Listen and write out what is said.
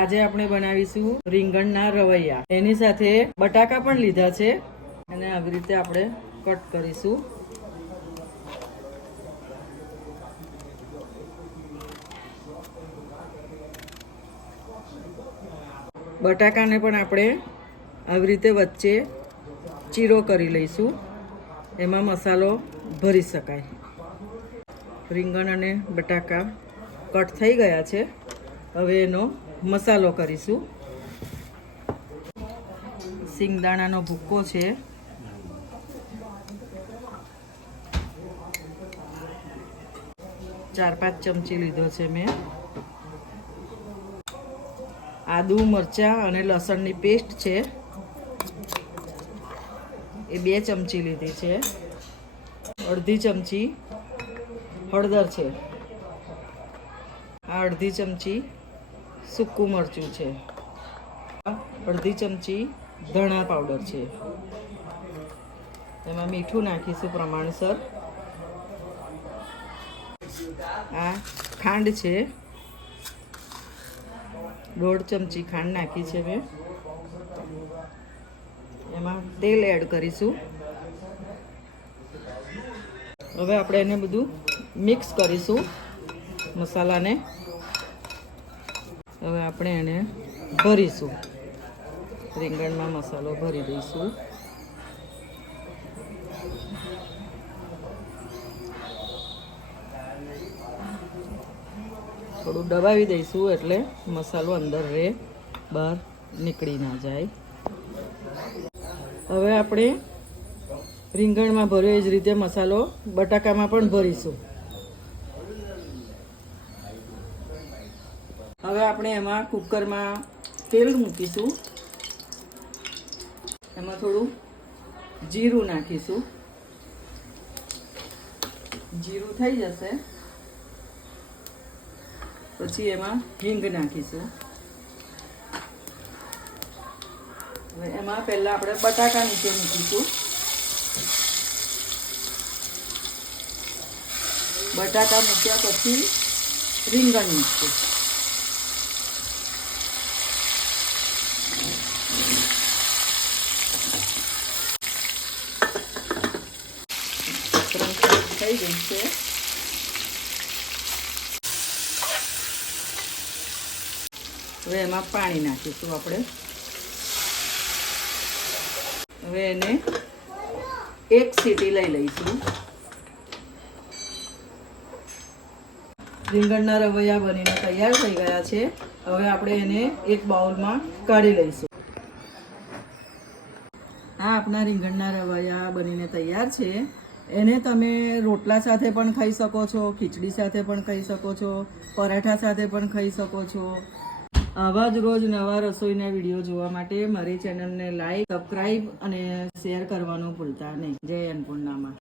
આજે આપણે બનાવીશું રીંગણના રવૈયા. એની સાથે બટાકા પણ લીધા છે અને આવી રીતે આપણે કટ કરીશું. બટાકાને પણ આપણે આવી રીતે વચ્ચે ચીરો કરી લઈશું. એમાં મસાલો ભરી શકાય. રીંગણ અને બટાકા કટ થઈ ગયા છે. હવે એનો મસાલો કરીશું. સિંગદાણાનો ભૂક્કો છે, ચાર પાંચ ચમચી લીધો છે મેં. આદુ, મરચાં અને લસણની પેસ્ટ છે, એ 2 ચમચી લીધી છે. અડધી ચમચી હળદર છે. આ અડધી ચમચી સૂકું મરચું છે. અડધી ચમચી ધણા પાવડર છે. એમાં મીઠું નાખીશું પ્રમાણસર. આ ખાંડ છે, 1.5 ચમચી ખાંડ નાખી છે મેં. એમાં તેલ એડ કરીશું. હવે આપણે એને બધું મિક્સ કરીશું મસાલાને. હવે આપણે એને ભરીશું. રીંગણમાં મસાલો ભરી દઈશું. થોડું દબાવી દઈશું એટલે મસાલો અંદર રહે, બહાર નીકળી ના જાય. હવે આપણે રીંગણમાં ભર્યો એ જ રીતે મસાલો બટાકામાં પણ ભરીશું. હવે આપણે એમાં કુકરમાં તેલ મૂકીશું. એમાં થોડું જીરું નાખીશું. જીરું થઈ જશે પછી એમાં હિંગ નાખીશું. હવે એમાં પહેલા આપણે બટાકા નીચે મૂકીશું. બટાકા મૂક્યા પછી રીંગણ મૂકીશું. થઈ ગઈ છે. હવે એમાં પાણી નાખીશું આપણે. હવે એને 1 સીટી લઈ લઈશું. રીંગણના રવૈયા બનીને તૈયાર થઈ ગયા છે. હવે આપણે એને એક બાઉલમાં કાઢી લઈશું. આ આપણા રીંગણના રવૈયા બનીને તૈયાર છે. એને તમે રોટલા સાથે પણ ખાઈ શકો છો, ખીચડી સાથે પણ ખાઈ શકો છો, પરાઠા સાથે પણ ખાઈ શકો છો. આવા જ રોજ નવા રસોઈના વિડીયો જોવા માટે મારી ચેનલને લાઈક, સબસ્ક્રાઈબ અને શેર કરવાનું ભૂલતા નહીં. જય અન્નપૂર્ણામાં.